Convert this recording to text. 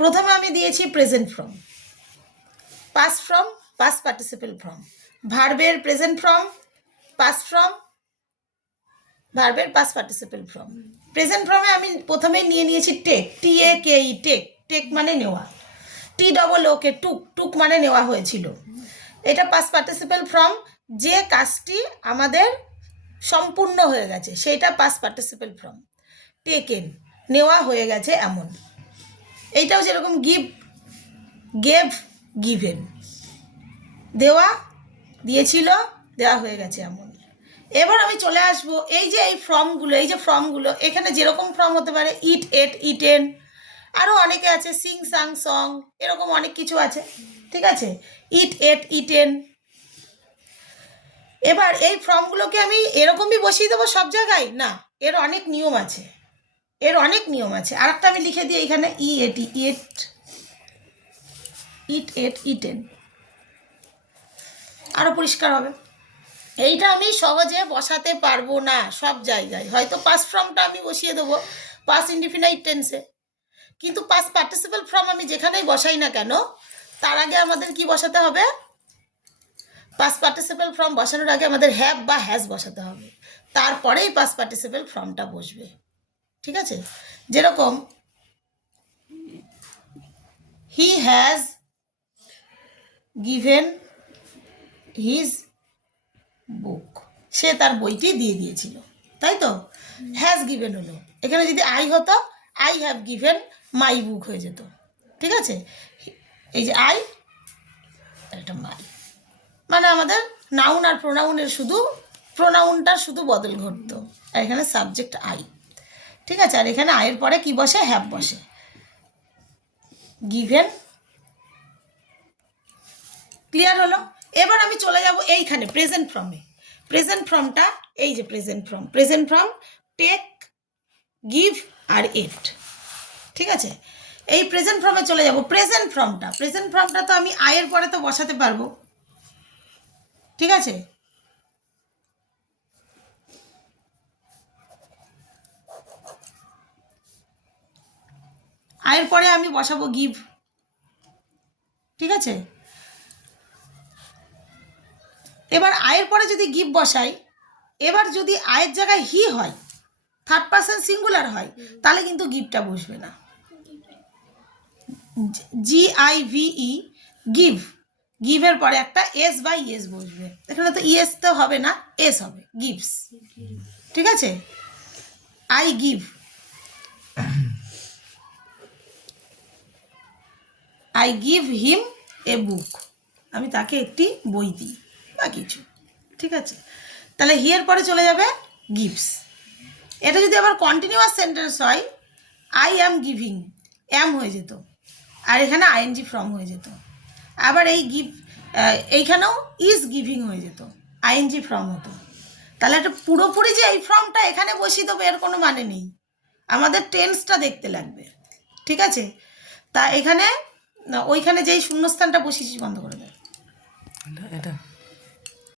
প্রথমে আমি দিয়েছি present form past form past participle form ভার্বের প্রেজেন্ট ফ্রম পাস ফ্রম ভার্বের পাস পার্টিসিপেল ফ্রম প্রেজেন্ট ফ্রমে আমি প্রথমেই নিয়ে নিয়েছি take T A K E take take মানে নেওয়া টি ডবল ওকে টুক টুক মানে নেওয়া হয়েছিল, এটা পাস পার্টিসিপেল ফ্রম যে কাজটি আমাদের সম্পূর্ণ হয়ে গেছে, সেটা পাস পার্টিসিপেল ফ্রম টেকেন নেওয়া হয়ে গেছে এমন। এইটাও যেরকম গিভ গেভ গিভেন দেওয়া, দিয়েছিল, দেওয়া হয়ে গেছে এমন। এবার আমি চলে আসব, এই যে এই ফর্মগুলো, এই যে ফর্মগুলো, এখানে যেরকম ফর্ম হতে পারে ইট এট ইটেন আরও অনেকে আছে সিং সাং সং এরকম অনেক কিছু আছে, ঠিক আছে? ইট এট ইটেন এবার এই ফর্মগুলোকে আমি এরকমই বসিয়ে দেবো সব জায়গায়? না, এর অনেক নিয়ম আছে। এর অনেক নিয়ম আছে। আর একটা আমি লিখে দিই এখানে ই এটি ইট ইট এট ইটেন আরও পরিষ্কার হবে। এইটা আমি সহজে বসাতে পারব না সব জায়গায়। হয়তো পাস ফর্মটা আমি বসিয়ে দেবো পাস ইন্ডিফিনাইট টেন্সে কিন্তু পাস পার্টিসিপাল ফর্ম আমি যেখানেই বসাই না কেন, তার আগে আমাদের কি বসাতে হবে? পাস পার্টিসিপাল ফর্ম বসানোর আগে আমাদের হ্যাভ বা হ্যাজ বসাতে হবে। তারপরেই পাস পার্টিসিপাল ফর্মটা বসবে। ঠিক আছে? যেরকম he has given his book সে তার বইটি দিয়ে দিয়েছিল, তাই তো? হ্যাজ গিভেন হলো। এখানে যদি আই হতো I have given my book হয়ে যেত। ঠিক আছে? এই যে আই এটা মাই মানে আমাদের নাউন আর প্রোনাউনের শুধু প্রোনাউনটার শুধু বদল ঘটতো। আর এখানে সাবজেক্ট আই ঠিক আছে? আর এখানে আয়ের পরে কি বসে? হ্যাভ বসে। গিভেন। ক্লিয়ার হলো? এবার আমি চলে যাব এইখানে প্রেজেন্ট ফর্মে প্রেজেন্ট ফর্মটা এই যে present form present form take give আর এট ঠিক আছে? এই প্রেজেন্ট ফর্মে চলে যাব। প্রেজেন্ট ফর্মটা প্রেজেন্ট ফর্মটা তো আমি আয়ের পরে তো বসাতে পারব। ঠিক আছে? আয়ের পরে আমি বসাবো গিভ। ঠিক আছে? এবার আয়ের পরে যদি গিভ বসাই, এবার যদি আয়ের জায়গায় হি হয় থার্ড পার্সন সিঙ্গুলার হয়, তাহলে কিন্তু গিভটা বসবে না। G I V E give. গিভের পরে একটা এস বাই এস বসবে। এখানে তো ইএস তো হবে না এস হবে, গিভস। ঠিক আছে? I give I give him a book আমি তাকে একটি বই দিই, বা কিছু, ঠিক আছে? তাহলে হিয়ের পরে চলে যাবে গিভস এটা যদি আবার কন্টিনিউয়াস সেন্টেন্স হয় আই অ্যাম গিভিং অ্যাম হয়ে যেত, আর এখানে আইএনজি ফ্রম হয়ে যেত। আবার এই গিভ এইখানেও ইজ গিভিং হয়ে যেত আইএনজি ফ্রম হতো। তাহলে এটা পুরোপুরি যে এই ফর্মটা এখানে বসিয়ে দেবো, এর কোনো মানে নেই। আমাদের টেন্সটা দেখতে লাগবে, ঠিক আছে? তা এখানে না, ওইখানে যেই শূন্যস্থানটা বসিয়েছি বন্ধ করে এটা এটা